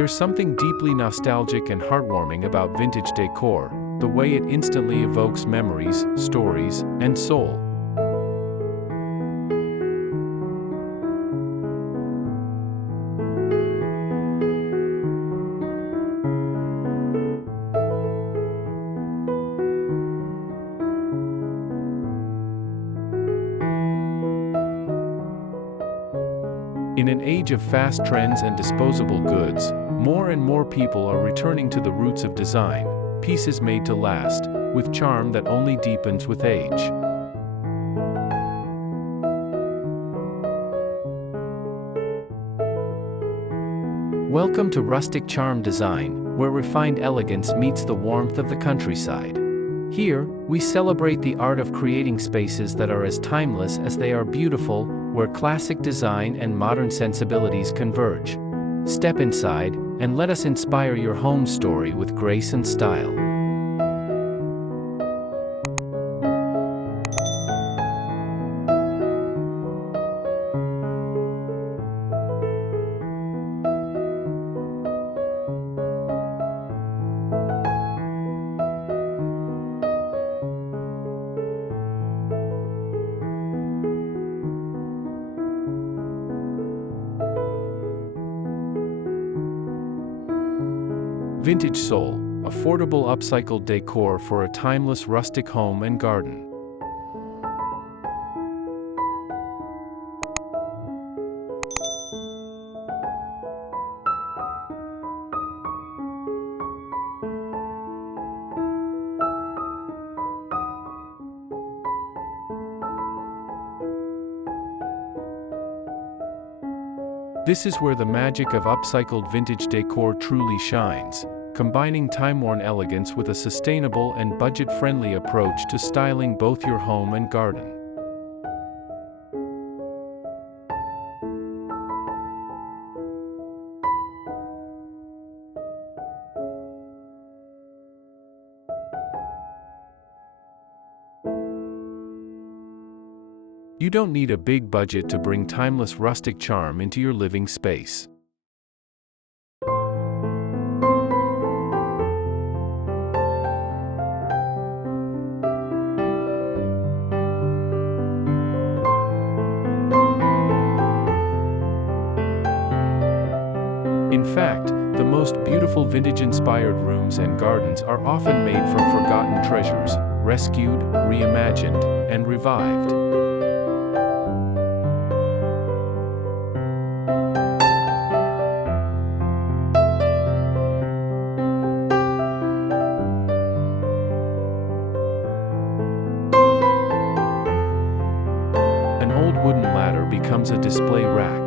There's something deeply nostalgic and heartwarming about vintage decor, the way it instantly evokes memories, stories, and soul. In an age of fast trends and disposable goods, more and more people are returning to the roots of design, pieces made to last, with charm that only deepens with age. Welcome to Rustic Charm Design, where refined elegance meets the warmth of the countryside. Here, we celebrate the art of creating spaces that are as timeless as they are beautiful, where classic design and modern sensibilities converge. Step inside, and let us inspire your home story with grace and style. Vintage Soul, affordable upcycled decor for a timeless rustic home and garden. This is where the magic of upcycled vintage decor truly shines, combining time-worn elegance with a sustainable and budget-friendly approach to styling both your home and garden. You don't need a big budget to bring timeless rustic charm into your living space. In fact, the most beautiful vintage-inspired rooms and gardens are often made from forgotten treasures, rescued, reimagined, and revived. An old wooden ladder becomes a display rack.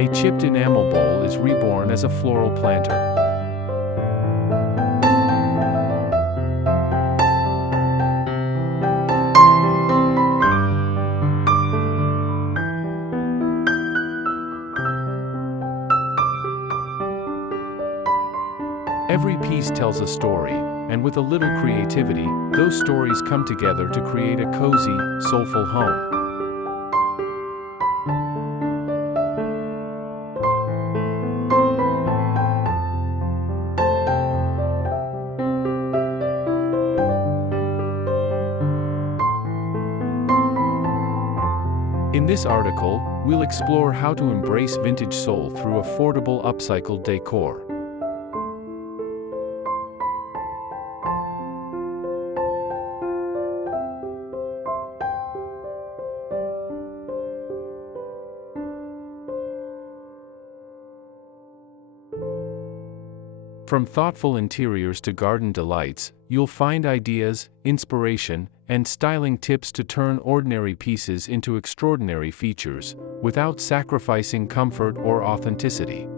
A chipped enamel bowl is reborn as a floral planter. Every piece tells a story, and with a little creativity, those stories come together to create a cozy, soulful home. In this article, we'll explore how to embrace vintage soul through affordable upcycled decor. From thoughtful interiors to garden delights, you'll find ideas, inspiration, and styling tips to turn ordinary pieces into extraordinary features, without sacrificing comfort or authenticity.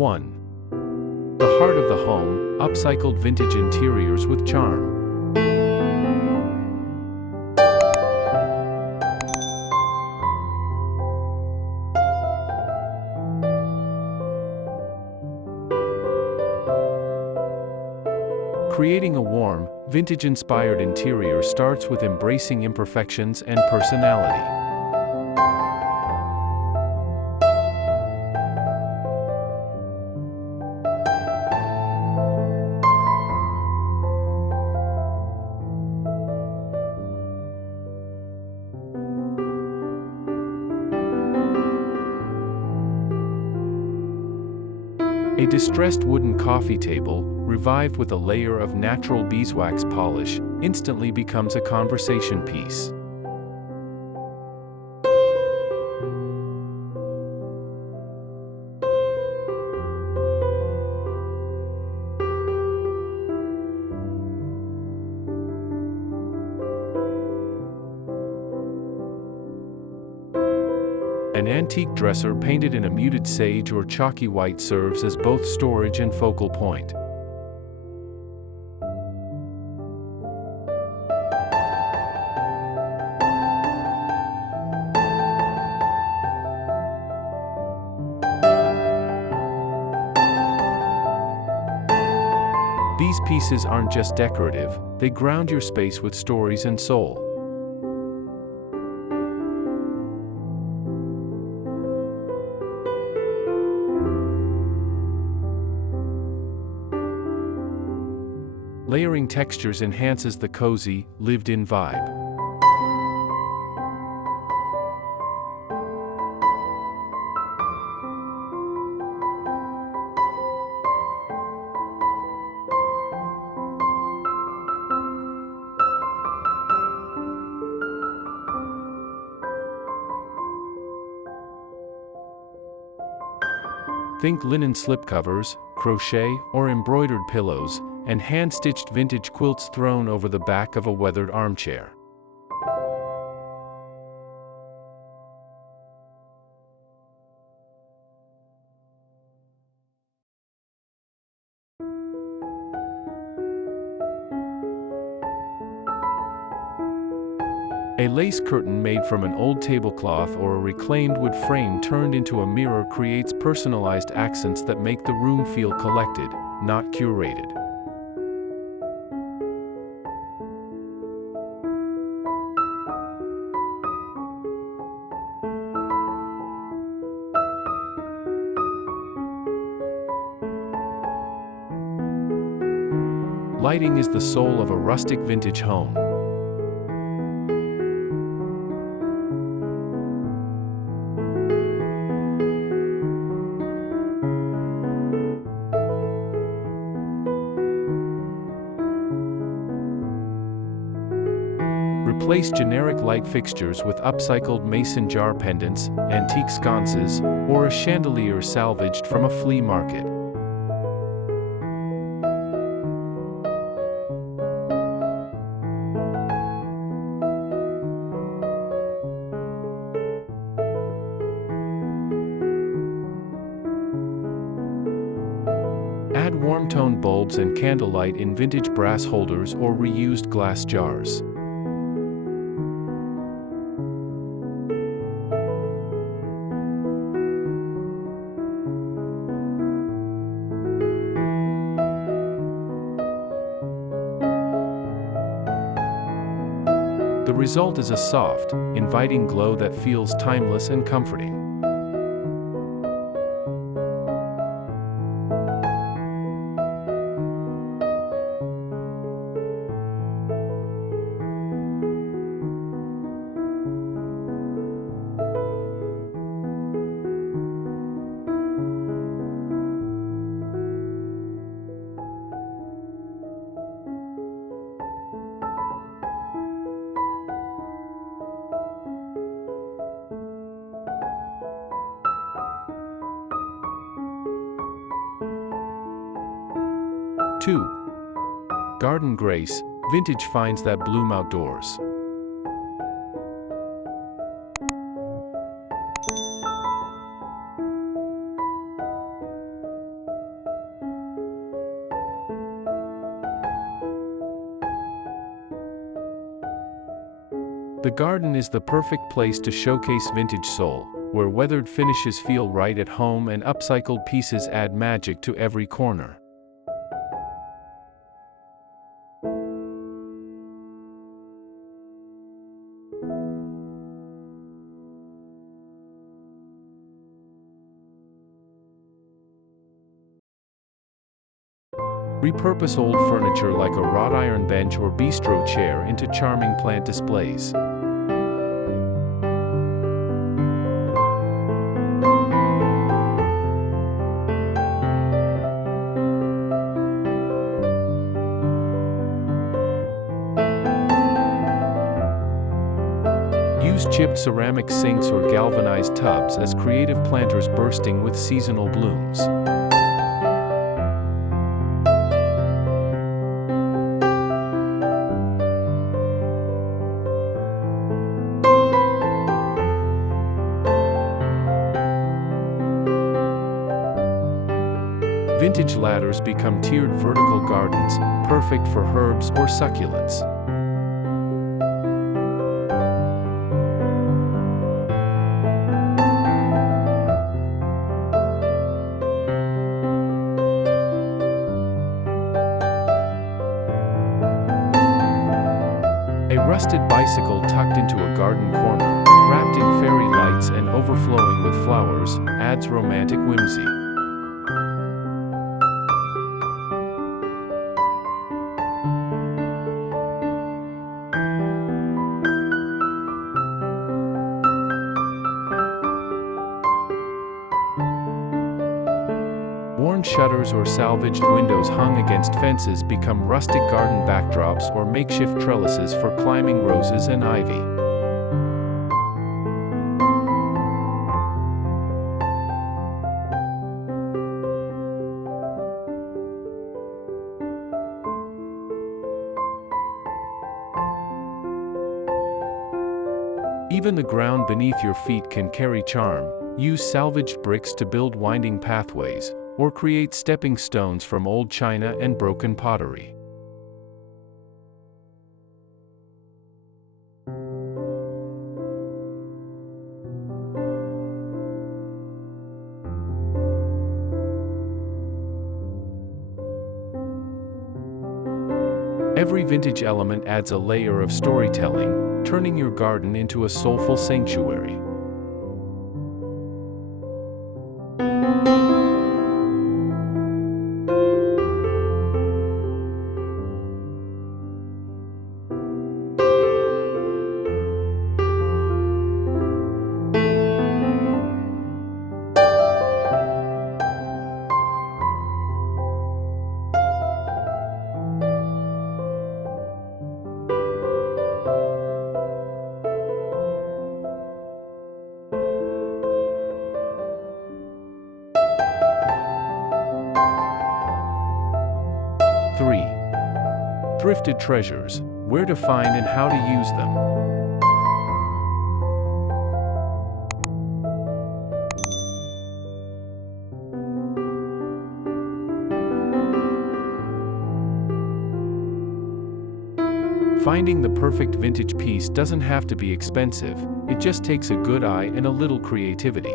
1. The heart of the home, upcycled vintage interiors with charm. Creating a warm, vintage-inspired interior starts with embracing imperfections and personality. A distressed wooden coffee table, revived with a layer of natural beeswax polish, instantly becomes a conversation piece. An antique dresser painted in a muted sage or chalky white serves as both storage and focal point. These pieces aren't just decorative, they ground your space with stories and soul. Layering textures enhances the cozy, lived-in vibe. Think linen slipcovers, crochet or embroidered pillows, and hand-stitched vintage quilts thrown over the back of a weathered armchair. A lace curtain made from an old tablecloth or a reclaimed wood frame turned into a mirror creates personalized accents that make the room feel collected, not curated. Lighting is the soul of a rustic vintage home. Replace generic light fixtures with upcycled mason jar pendants, antique sconces, or a chandelier salvaged from a flea market. Add warm-toned bulbs and candlelight in vintage brass holders or reused glass jars. The result is a soft, inviting glow that feels timeless and comforting. Two. Garden grace, vintage finds that bloom outdoors. The garden is the perfect place to showcase vintage soul, where weathered finishes feel right at home and upcycled pieces add magic to every corner. Repurpose old furniture like a wrought iron bench or bistro chair into charming plant displays. Use chipped ceramic sinks or galvanized tubs as creative planters bursting with seasonal blooms. Vintage ladders become tiered vertical gardens, perfect for herbs or succulents. A rusted bicycle tucked into a garden corner, wrapped in fairy lights and overflowing with flowers, adds romantic whimsy. Worn shutters or salvaged windows hung against fences become rustic garden backdrops or makeshift trellises for climbing roses and ivy. Even the ground beneath your feet can carry charm. Use salvaged bricks to build winding pathways, or create stepping stones from old china and broken pottery. Every vintage element adds a layer of storytelling, turning your garden into a soulful sanctuary. Thrifted treasures, where to find and how to use them. Finding the perfect vintage piece doesn't have to be expensive, it just takes a good eye and a little creativity.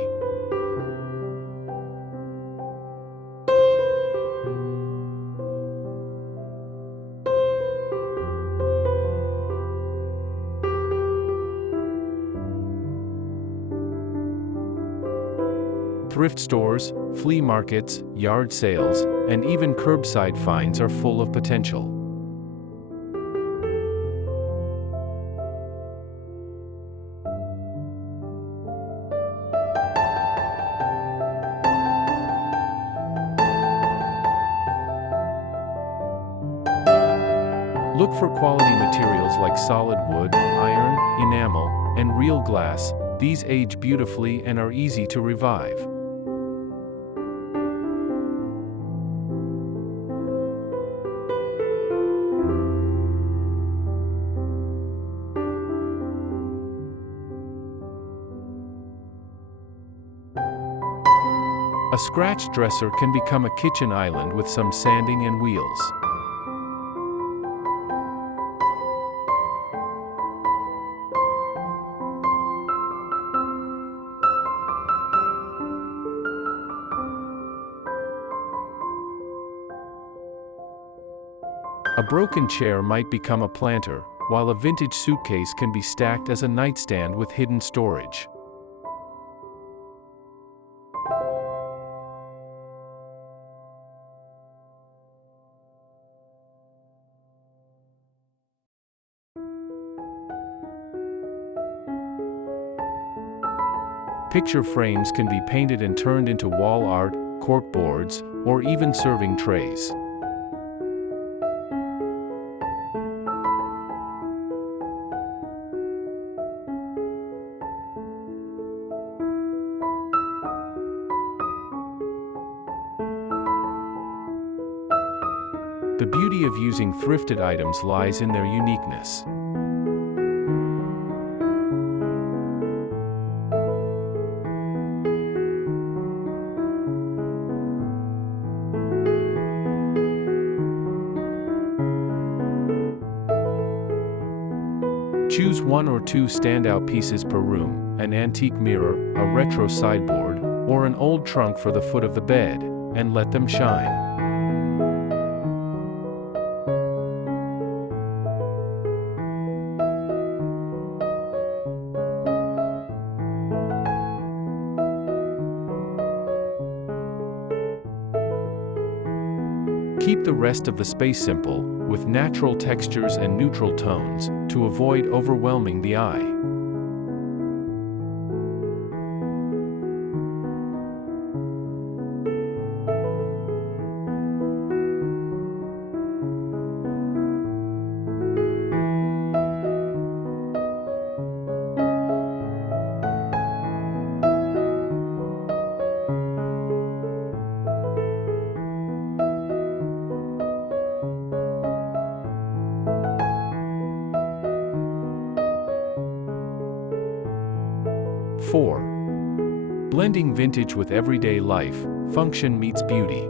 Thrift stores, flea markets, yard sales, and even curbside finds are full of potential. Look for quality materials like solid wood, iron, enamel, and real glass. These age beautifully and are easy to revive. A scratch dresser can become a kitchen island with some sanding and wheels. A broken chair might become a planter, while a vintage suitcase can be stacked as a nightstand with hidden storage. Picture frames can be painted and turned into wall art, cork boards, or even serving trays. The beauty of using thrifted items lies in their uniqueness. Choose 1 or 2 standout pieces per room: an antique mirror, a retro sideboard, or an old trunk for the foot of the bed, and let them shine. Keep the rest of the space simple, with natural textures and neutral tones, to avoid overwhelming the eye. Four. Blending vintage with everyday life, function meets beauty.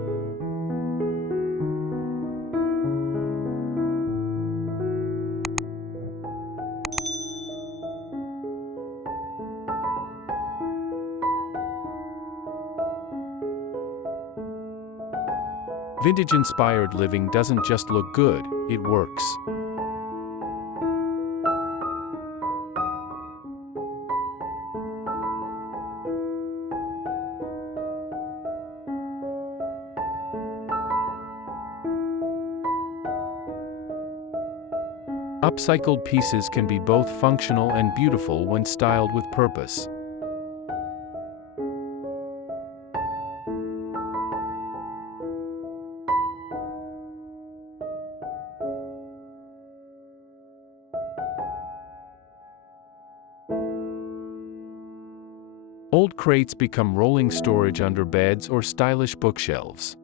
Vintage-inspired living doesn't just look good, it works. Upcycled pieces can be both functional and beautiful when styled with purpose. Old crates become rolling storage under beds or stylish bookshelves.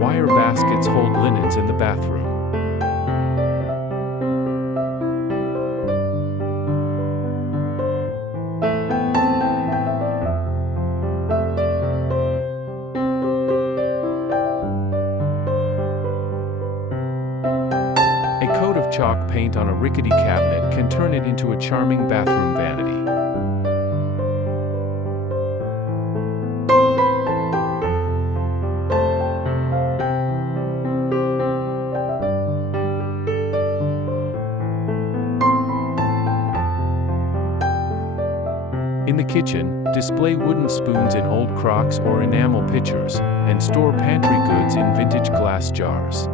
Wire baskets hold linens in the bathroom. A coat of chalk paint on a rickety cabinet can turn it into a charming bathroom vanity. In the kitchen, display wooden spoons in old crocks or enamel pitchers, and store pantry goods in vintage glass jars.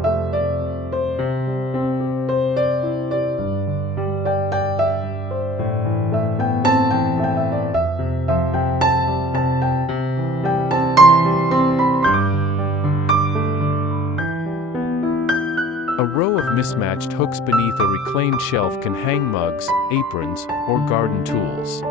A row of mismatched hooks beneath a reclaimed shelf can hang mugs, aprons, or garden tools.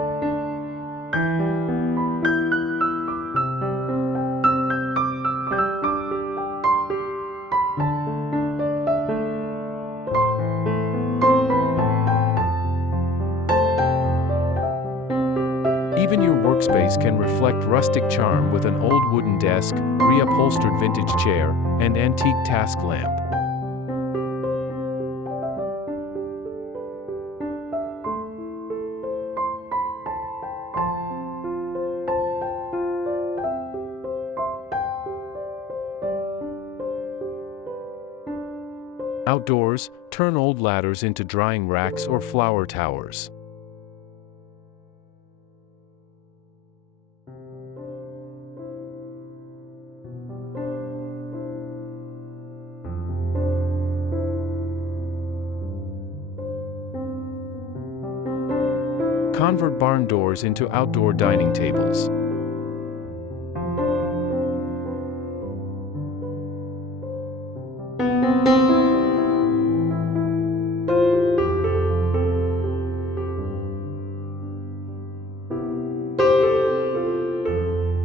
Even your workspace can reflect rustic charm with an old wooden desk, reupholstered vintage chair, and antique task lamp. Outdoors, turn old ladders into drying racks or flower towers. Convert barn doors into outdoor dining tables.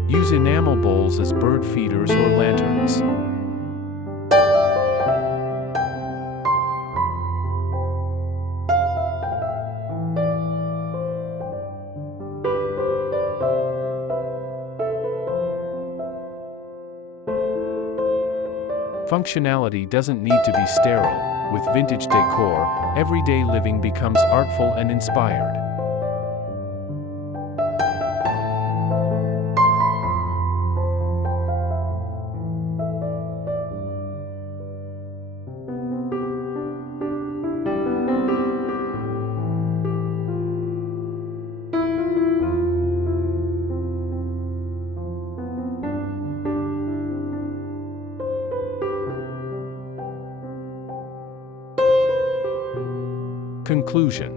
Use enamel bowls as bird feeders or lanterns. Functionality doesn't need to be sterile. With vintage decor, everyday living becomes artful and inspired. Conclusion.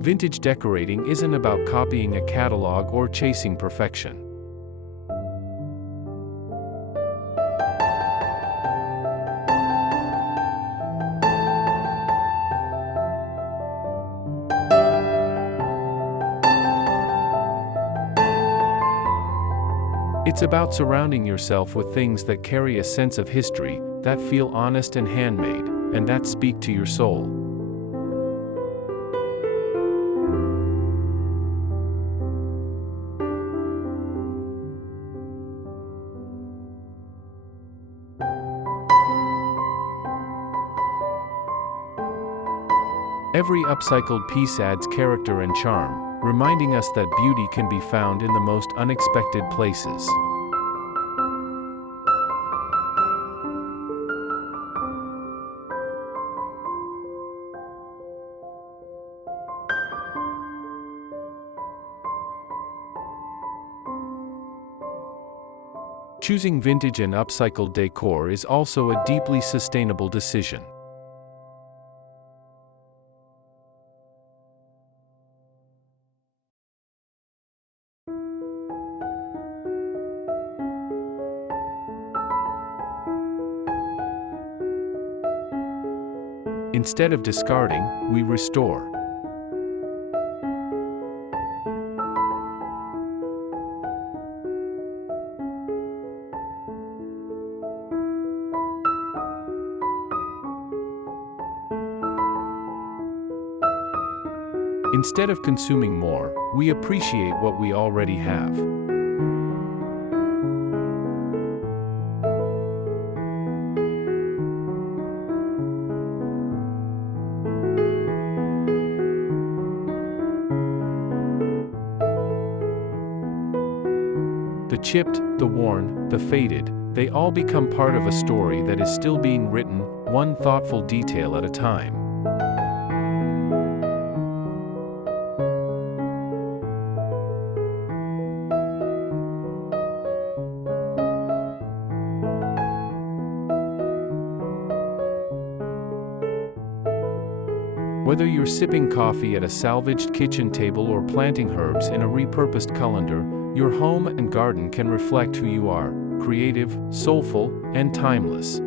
Vintage decorating isn't about copying a catalog or chasing perfection. It's about surrounding yourself with things that carry a sense of history, that feel honest and handmade, and that speak to your soul. Every upcycled piece adds character and charm, reminding us that beauty can be found in the most unexpected places. Choosing vintage and upcycled decor is also a deeply sustainable decision. Instead of discarding, we restore. Instead of consuming more, we appreciate what we already have. The chipped, the worn, the faded, they all become part of a story that is still being written, one thoughtful detail at a time. Whether you're sipping coffee at a salvaged kitchen table or planting herbs in a repurposed colander, your home and garden can reflect who you are: creative, soulful, and timeless.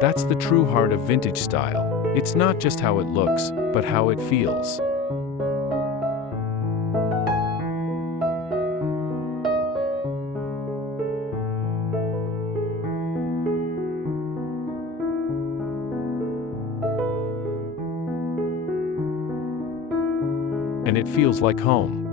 That's the true heart of vintage style. It's not just how it looks, but how it feels. and it feels like home.